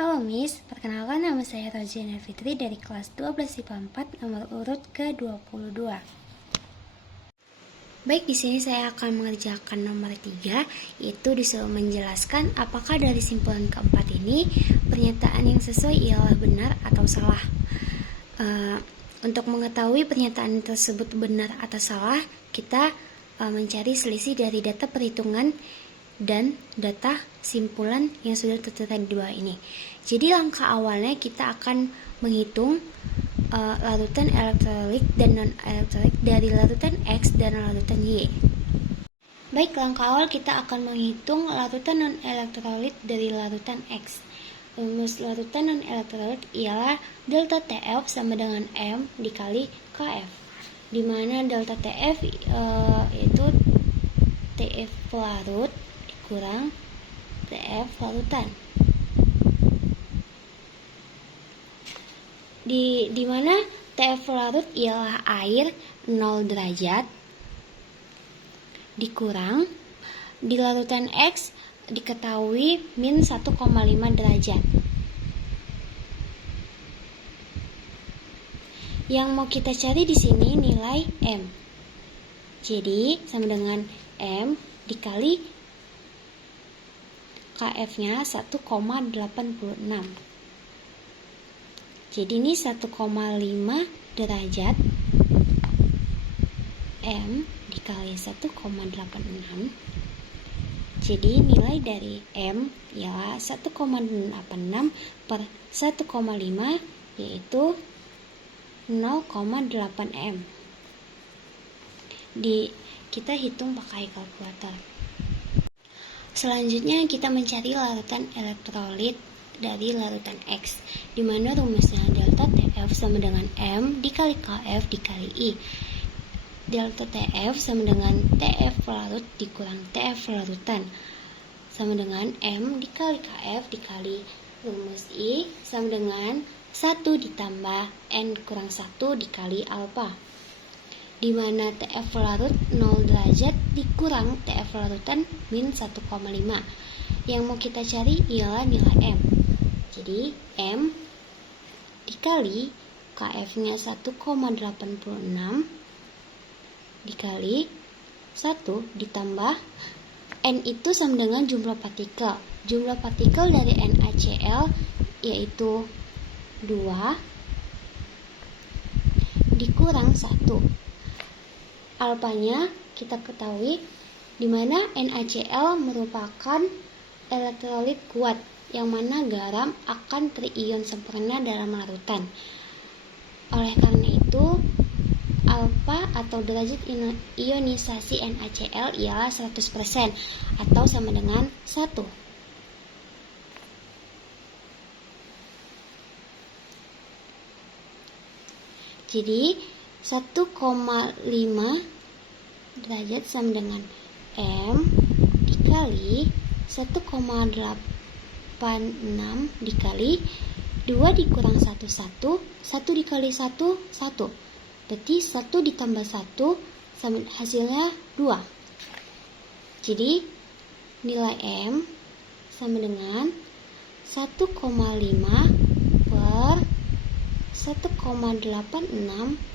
Halo Miss, perkenalkan nama saya Roziana Fitri dari kelas 12 IPA 4 nomor urut ke-22. Baik, di sini saya akan mengerjakan nomor 3, yaitu disuruh menjelaskan apakah dari simpulan keempat ini pernyataan yang sesuai ialah benar atau salah. Untuk mengetahui pernyataan tersebut benar atau salah, kita mencari selisih dari data perhitungan dan data simpulan yang sudah tertera di bawah ini. Jadi langkah awalnya kita akan menghitung larutan elektrolit dan non-elektrolit dari larutan X dan larutan Y. Baik, langkah awal kita akan menghitung larutan non-elektrolit dari larutan X. Rumus larutan non-elektrolit ialah delta TF sama dengan M dikali KF, di mana delta TF yaitu TF larut kurang TF larutan. Di mana TF larut ialah air 0 derajat dikurang di larutan X diketahui min 1,5 derajat. Yang mau kita cari di sini nilai M. Jadi sama dengan M dikali KF-nya 1,86. Jadi ini 1,5 derajat M dikali 1,86. Jadi nilai dari M ialah 1,86 per 1,5 yaitu 0,8 M. Kita hitung pakai kalkulator. Selanjutnya kita mencari larutan elektrolit dari larutan X, di mana rumusnya delta TF sama dengan M dikali KF dikali I. Delta TF sama dengan TF larut dikurang TF larutan sama dengan M dikali KF dikali rumus I sama dengan 1 ditambah N kurang 1 dikali alfa, di mana TF larut 0 derajat dikurang TF larutan min 1,5. Yang mau kita cari ialah nilai M. Jadi M dikali KF-nya 1,86 dikali 1 ditambah N itu sama dengan jumlah partikel. Jumlah partikel dari NaCl yaitu 2 dikurang 1. Alfanya kita ketahui, di mana NaCl merupakan elektrolit kuat yang mana garam akan terion sempurna dalam larutan. Oleh karena itu, alfa atau derajat ionisasi NaCl ialah 100% atau sama dengan 1. Jadi 1,5 derajat sama dengan M dikali 1,86 dikali 2 dikurang 1, 1 dikali 1, 1. Berarti 1 ditambah 1 sama hasilnya 2. Jadi nilai M sama dengan 1,5 per 1,86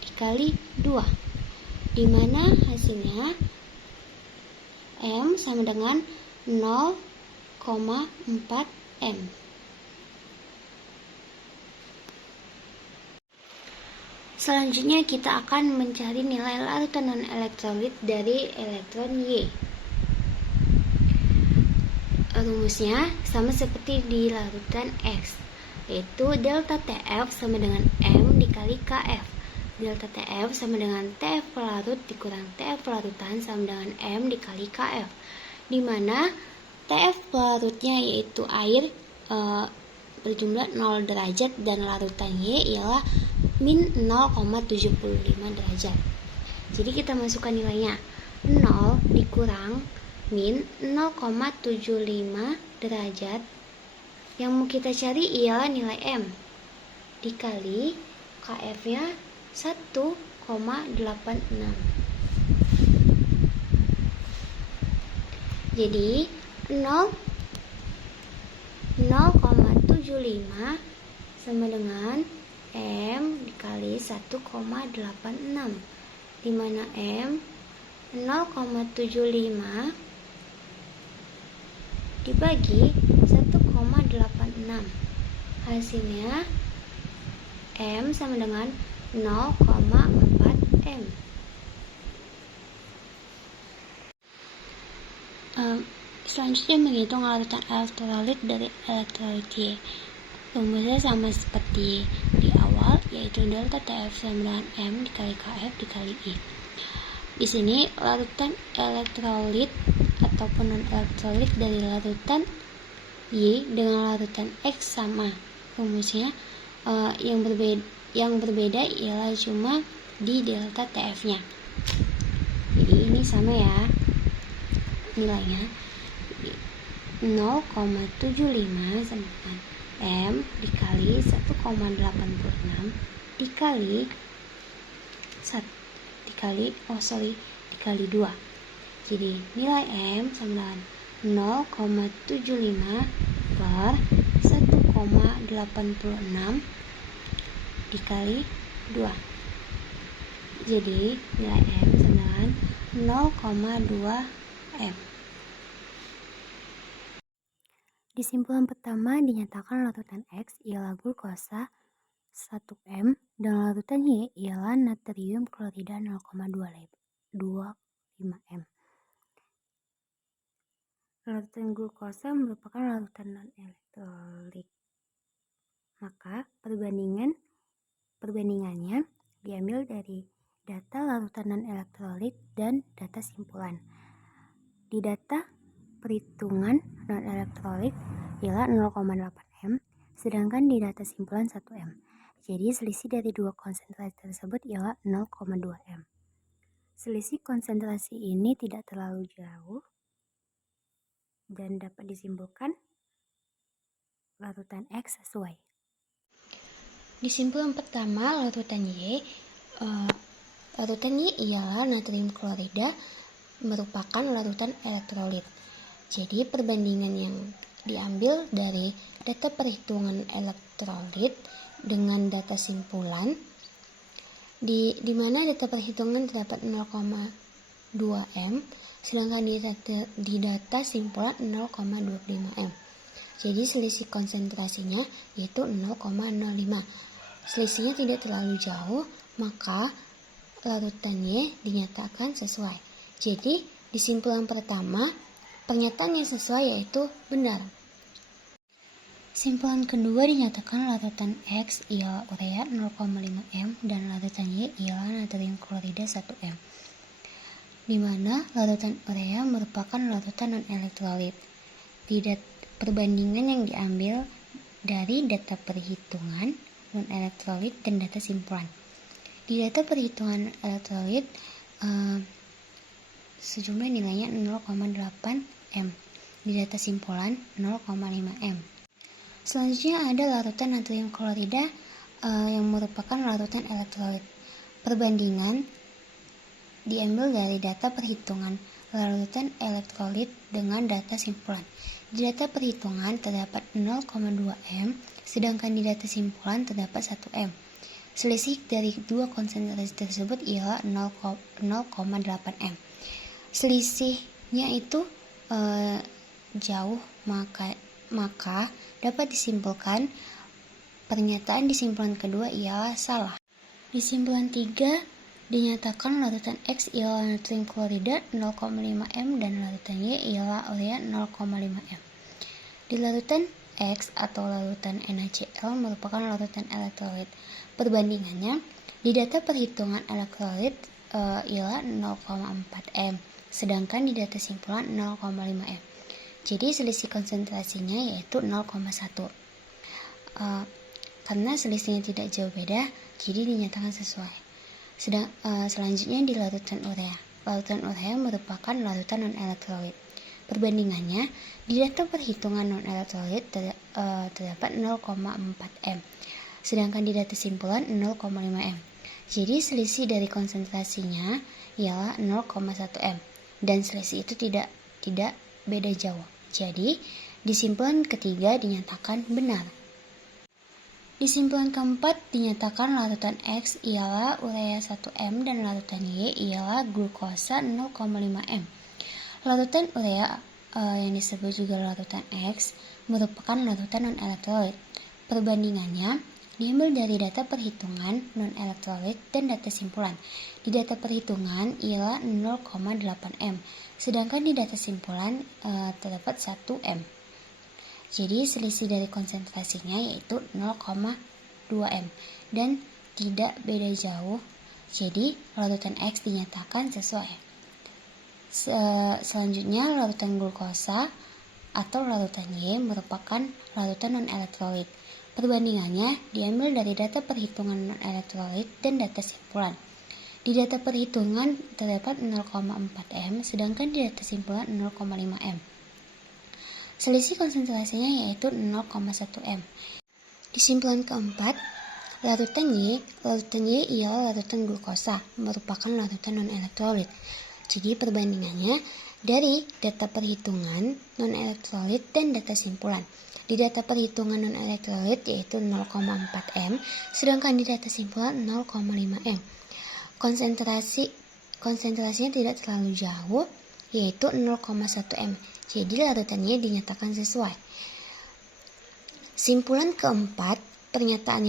dikali 2, di mana hasilnya M sama dengan 0,4 M. Selanjutnya kita akan mencari nilai larutan non-elektrolit dari elektron Y. Rumusnya sama seperti di larutan X, yaitu delta TF sama dengan M dikali KF. Delta TF sama dengan TF larut dikurang TF larutan sama dengan M dikali KF, di mana TF larutnya yaitu air berjumlah 0 derajat dan larutan Y ialah min 0,75 derajat. Jadi kita masukkan nilainya 0 dikurang min 0,75 derajat. Yang mau kita cari ialah nilai M dikali KF-nya 1,86. Jadi 0,75 sama dengan M dikali 1,86, di mana M 0,75 dibagi 1,86. Hasilnya M sama dengan 0,4 M. Selanjutnya menghitung larutan elektrolit dari elektrolit Y. Rumusnya sama seperti di awal, yaitu delta TF sama dengan M dikali KF dikali I. Di sini larutan elektrolit ataupun non-elektrolit dari larutan Y dengan larutan X sama. Rumusnya yang berbeda ialah cuma di delta TF-nya. Jadi ini sama ya nilainya, 0,75 sama dengan M dikali 1,86 dikali 2. Jadi nilai M sama dengan 0,75 per 1,86 dikali 2. Jadi nilai M sama dengan 0,2 M. Di simpulan pertama dinyatakan larutan X ialah glukosa 1 M dan larutan Y ialah natrium klorida 0,25 M. Larutan glukosa merupakan larutan non-elektrolit. Maka perbandingannya diambil dari data larutan non-elektrolit dan data simpulan. Di data perhitungan non-elektrolit ialah 0,8 M, sedangkan di data simpulan 1 M. Jadi selisih dari dua konsentrasi tersebut ialah 0,2 M. Selisih konsentrasi ini tidak terlalu jauh dan dapat disimpulkan larutan X sesuai. Di simpulan pertama larutan Y ialah natrium klorida merupakan larutan elektrolit. Jadi perbandingan yang diambil dari data perhitungan elektrolit dengan data simpulan, di mana data perhitungan terdapat 0,2 M, sedangkan di data simpulan 0,25 M. Jadi selisih konsentrasinya yaitu 0,05. Selisihnya tidak terlalu jauh, maka larutan Y dinyatakan sesuai. Jadi di simpulan pertama pernyataan yang sesuai yaitu benar. Simpulan kedua dinyatakan larutan X ialah urea 0,5 M dan larutan Y ialah natrium klorida 1 M, di mana larutan urea merupakan larutan non-elektrolit. Perbandingan yang diambil dari data perhitungan non-elektrolit dan data simpulan. Di data perhitungan elektrolit sejumlah nilainya 0,8 M, di data simpulan 0,5 M. Selanjutnya ada larutan natrium klorida yang merupakan larutan elektrolit. Perbandingan diambil dari data perhitungan larutan elektrolit dengan data simpulan. Di data perhitungan terdapat 0,2 M, sedangkan di data simpulan terdapat 1 M. Selisih dari dua konsentrasi tersebut ialah 0,8 M. Selisihnya itu jauh, maka dapat disimpulkan pernyataan di simpulan kedua ialah salah. Di simpulan 3 dinyatakan larutan X ialah natrium klorida 0,5 M dan larutan Y ialah urea 0,5 M. Di larutan X atau larutan NaCl merupakan larutan elektrolit. Perbandingannya di data perhitungan elektrolit ialah 0,4 M, sedangkan di data simpulan 0,5 M. Jadi selisih konsentrasinya yaitu 0,1. Karena selisihnya tidak jauh beda, jadi dinyatakan sesuai. Selanjutnya di larutan urea. Larutan urea merupakan larutan non-elektrolit. Perbandingannya di data perhitungan non-elektrolit terdapat 0,4 M, sedangkan di data simpulan 0,5 M. Jadi selisih dari konsentrasinya ialah 0,1 M dan selisih itu tidak beda jauh. Jadi di simpulan ketiga dinyatakan benar. Di simpulan keempat dinyatakan larutan X ialah urea 1M dan larutan Y ialah glukosa 0,5 M. Larutan urea yang disebut juga larutan X merupakan larutan non-elektrolit. Perbandingannya diambil dari data perhitungan non-elektrolit dan data simpulan. Di data perhitungan ialah 0,8 M, sedangkan di data simpulan terdapat 1 M. Jadi selisih dari konsentrasinya yaitu 0,2 M dan tidak beda jauh. Jadi larutan X dinyatakan sesuai. Selanjutnya larutan glukosa atau larutan Y merupakan larutan non-elektrolit. Perbandingannya diambil dari data perhitungan non-elektrolit dan data simpulan. Di data perhitungan terdapat 0,4 M, sedangkan di data simpulan 0,5 M. Selisih konsentrasinya yaitu 0,1 M. Di simpulan keempat, larutan Y ialah larutan glukosa, merupakan larutan non-elektrolit. Jadi perbandingannya dari data perhitungan non-elektrolit dan data simpulan. Di data perhitungan non-elektrolit yaitu 0,4 M, sedangkan di data simpulan 0,5 M. Konsentrasinya tidak terlalu jauh, yaitu 0,1 M. Jadi larutannya dinyatakan sesuai. Simpulan keempat, pernyataan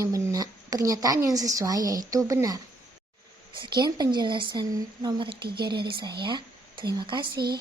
yang sesuai yaitu benar. Sekian penjelasan nomor 3 dari saya. Terima kasih.